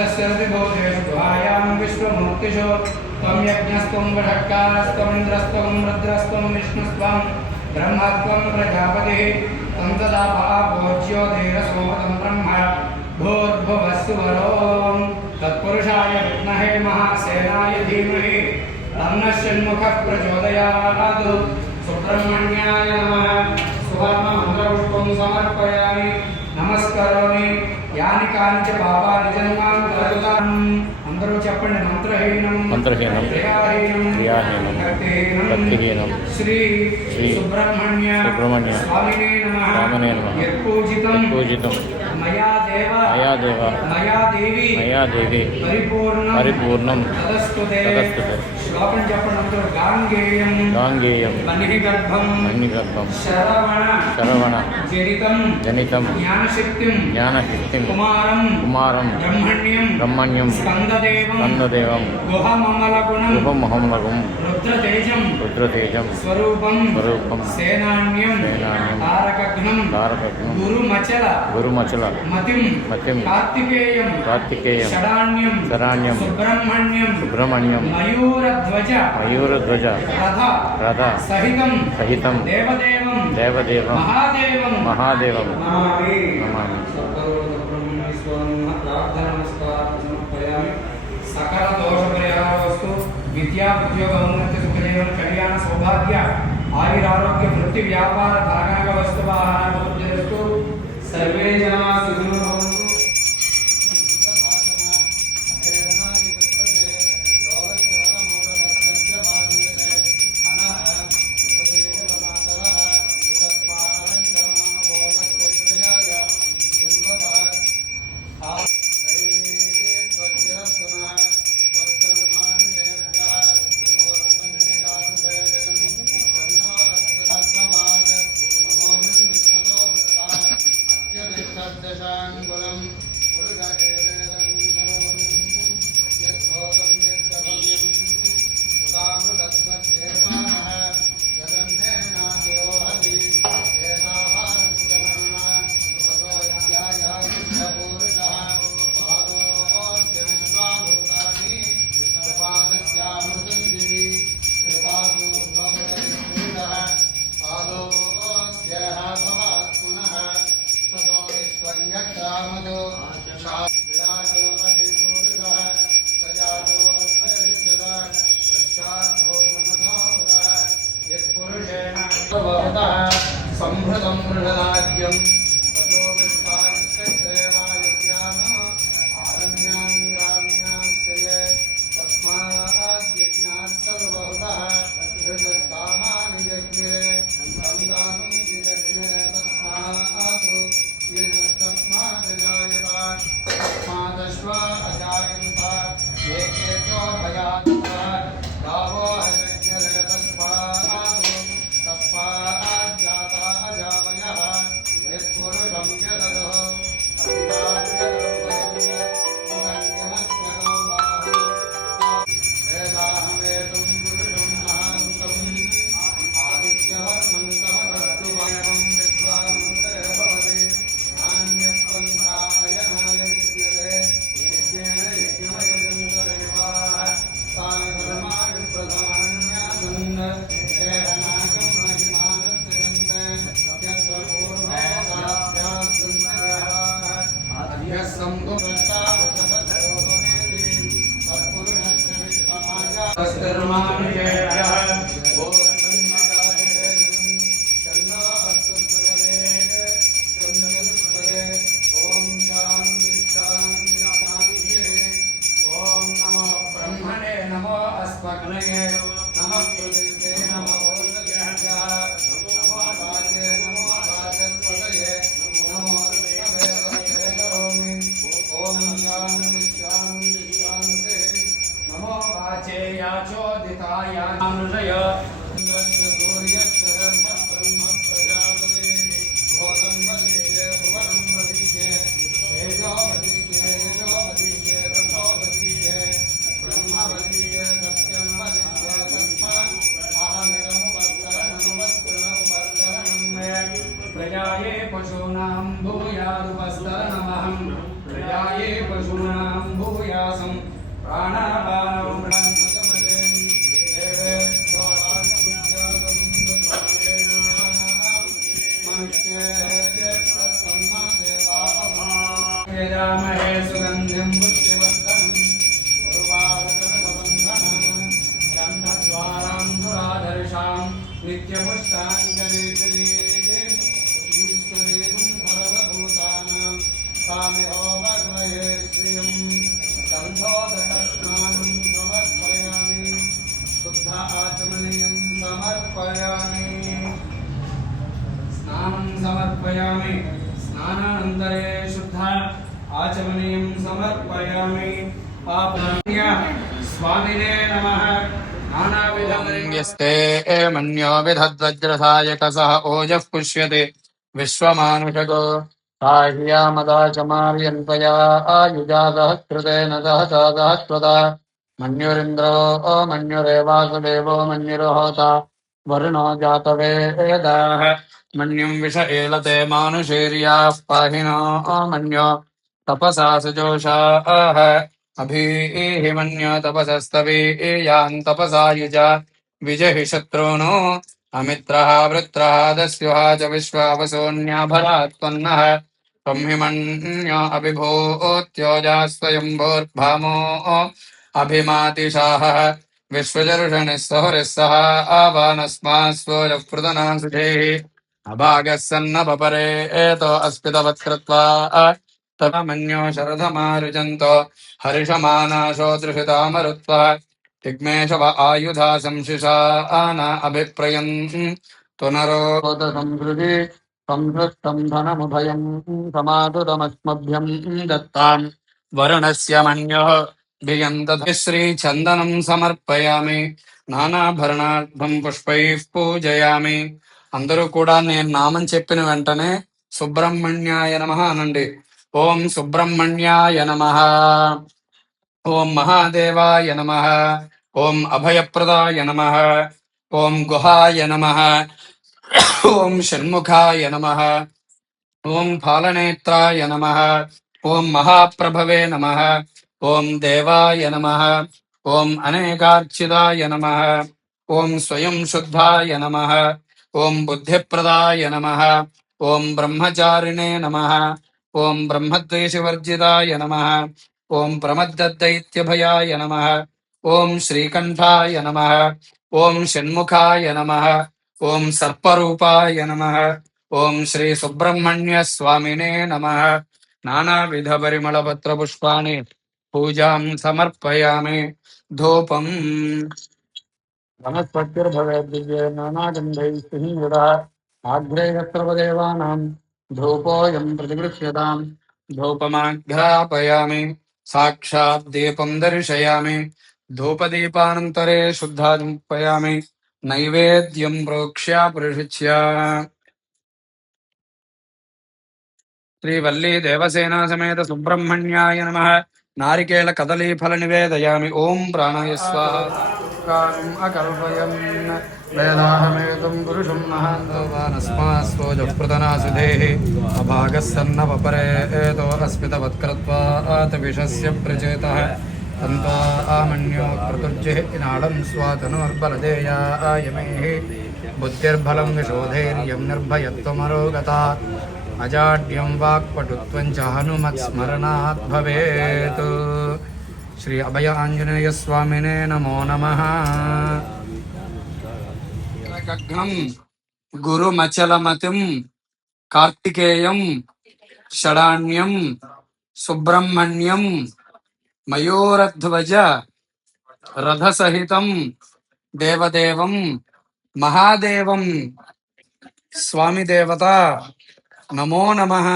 तस्यति भूतेषु गुहायां विश्वमूर्तिषु त्वं यज्ञस्त्वं वषट्कारस्त्वं इन्द्रस्त्वं रुद्रस्त्वं विष्णुस्त्वं ब्रह्मत्वं प्रजापतिः तं तदा भोज्यो धीरसोमतं ब्रह्म भूर्भुवस्सुवरों तत्पुरुषाय विद्महे महासेनाय धीमहि तन्नः षण्मुखः प्रचोदयात्। सुब्रह्मण्याय नमः। सुवर्णमन्त्रपुष्पं समर्पयामि नमस्करोमि। यानि कानि च पापानि जन्मानि तदुताम् అందరూ చెప్పండి మంత్రహీనం క్రియాహీనం భక్తిహీనం శ్రీ సుబ్రహ్మణ్య స్వామినే నమః యత్పూజితం మయా దేవ మయా దేవి పరిపూర్ణం తదస్తుతే। శ్లోకం చెప్పండి అందరూ గాంగేయం మణిగర్భం శరవణ జనితం జ్ఞానశక్తిం కుమారం బ్రహ్మణ్యం స్కందదేవం గుహమహమలగుం రుద్రతేజం స్వరూపం సేనాన్యం తారకగ్నం గురుమచల మతిం కార్తికేయం శరణ్యం సుబ్రహ్మణ్యం మయూరధ్వజ రథ సహితం దేవదేవం మహాదేవం నమామి। సకల దోష పరిహారస్తు విద్యా ఉద్యోగ ఉన్నతి సుఖజీవన కళ్యాణ సౌభాగ్య ఆయురారోగ్య వృత్తి వ్యాపార ధారణక వస్తు వాహనాస్తు సర్వే జనా సుఖినో భవంతు। సంభృతం మృగదాజ్యం తతో విష్టాయస్యేవాయజ్ఞాన ఆరణ్యాం గ్రామ్యాశ్రయే తస్మాత్ యజ్ఞాత్ సర్వహుతః ఋజస్తామాని యజ్ఞే సందానం యజ్ఞే తస్మాత్ యజ్ఞస్తస్మాత్ జాయత తస్మాదశ్వ అజాయంత ఏకేచో భయాతః గావో యజ్ఞే తస్మాత్ प्रजाये पशूनां भूयादुपस्तरनमहं प्रजाये पशूनां प्राणापानौ ब्रह्मसमदे देवेभ्यो राजपूज्यागं दुर्गेण मनुष्येभ्यः तन्मदेवाः यजामहे सुगन्धिं पुष्टिवर्धनम् उर्वारुकबन्धनं गन्धद्वारां दुराधर्षां नित्यपुष्टाञ्जलिः सर्वभूतानां साम्योपग्रये श्रियं गन्धोदकस्नानं समर्पयामि शुद्ध आचमनीयं समर्पयामि स्नानं समर्पयामि स्नानानन्तरे शुद्ध आचमनीयं समर्पयामि पापनाय स्वामिने नमः यस्ते मन्यो विधद्वज्रसायकसः ओजः पुष्यते विश्वमानुषको साह्यामदाचमार्यन्त्वया आयुजातः कृतेन सहसा सहस्रता मन्युरिन्द्रो मन्युरेवासुदेवो मन्युर्होता वरुणो जातवेदाः मन्युं विष एलते मानुषेर्याः पाहिनो मन्यो तपसा सुजोषाः अभीहि मन्यो तपसस्तवीयान् तपसा युजा विजहि शत्रूनो अमित्रः वृत्रः दस्युः च विश्वावसोऽन्याभरात्पन्नः त्वं हि मन्यो अभिभूत्योजा स्वयंभोर्भामो अभिमातिशाहः विश्वजर्षणिः सहुरिः सह आवानस्मात् स्वोजः पृतनासुधेः अभागः सन्नपरे एतो अस्मितवत्कृत्वा तमन्यो शरधमारुजन्तो हर्षमानाशो दृशितामरुत्वः तिग्मेशव आयुधा संशिषा आना अभिप्रयन् तुनरोद संहृदि संहृष्टम् धनमुभयम् समातुतमस्मभ्यम् दत्ताम् वरुणस्य मन्योः भियन्तः श्रीचन्दनम् समर्पयामि నానాభరణార్థం పుష్పైః పూజయామి అందరూ కూడా నేను నామం చెప్పిన వెంటనే సుబ్రహ్మణ్యాయ నమః అనండి ఓం సుబ్రహ్మణ్యాయ నమః ఓం మహాదేవాయ నమః ఓం అభయప్రదాయ నమః ఓం గుహాయ నమః ఓం షణ్ముఖాయ నమః ఓం ఫాలనేత్రాయ నమః ఓం మహాప్రభవే నమః ఓం దేవాయ నమః ఓం అనేకార్చిదాయ నమః ఓం స్వయం శుద్ధాయ నమః ఓం బుద్ధిప్రదాయ నమః ఓం బ్రహ్మచారిణే నమః ఓం బ్రహ్మద్వేషవర్జితాయ నమః ఓం ప్రమద్దైత్యభయాయ నమః ఓం శ్రీకంఠాయ నమః ఓం షణ్ముఖాయ నమః ఓం సర్పరూపాయ నమః ఓం శ్రీ సుబ్రహ్మణ్య స్వామినే నమః నానావిధ పరిమళ పత్ర పుష్పాణి పూజాం సమర్పయామి ధూపం వనస్పతిర్భవేద్దివ్యే నానాగంధైः సుహింద్రः ఆగ్రేయస్రవదేవానాం ధూపోऽयं प्रतिगृह्यताम् ధూపమాఘ్రాపయామి సాక్షాత్ దీపం దర్శయామి ధూపదీపానంతరే శుద్ధాజంపయామి నైవేద్యం ప్రోక్ష్య పురుషిచ్య శ్రీ వల్లీ దేవసేనా సమేత సుబ్రహ్మణ్యాయ నమః నారికేళ కదలీ ఫల నివేదయామి ఓం ప్రాణాయ స్వాహం అకల్పయన్ వేదాహమేతం పురుషం మహాంతవానస్మాస్వోజప్రదనాసుధేః అభాగः సన్నపరే ఏతో అస్మితవత్కృత్వాత్ విషస్య ప్రచేతః తంతో ఆమన్యో క్రతుర్జిః ఇనాళం స్వాతనుర్బలదేయాయమేః బుద్ధిర్బలం విశోధైర్యం నిర్భయత్వమరోగత అజాడ్యం వాక్పటుత్వం చ హనుమత్స్మరణాత్ భవేత్ శ్రీ అభయ ఆంజనేయ స్వామినే నమో నమః గగ్నం గురుమచలమతిం కార్తికేయం షడాన్యం సుబ్రహ్మణ్యం మయూరధ్వజ రథసహితం దేవదేవం మహాదేవం స్వామి దేవత నమో నమః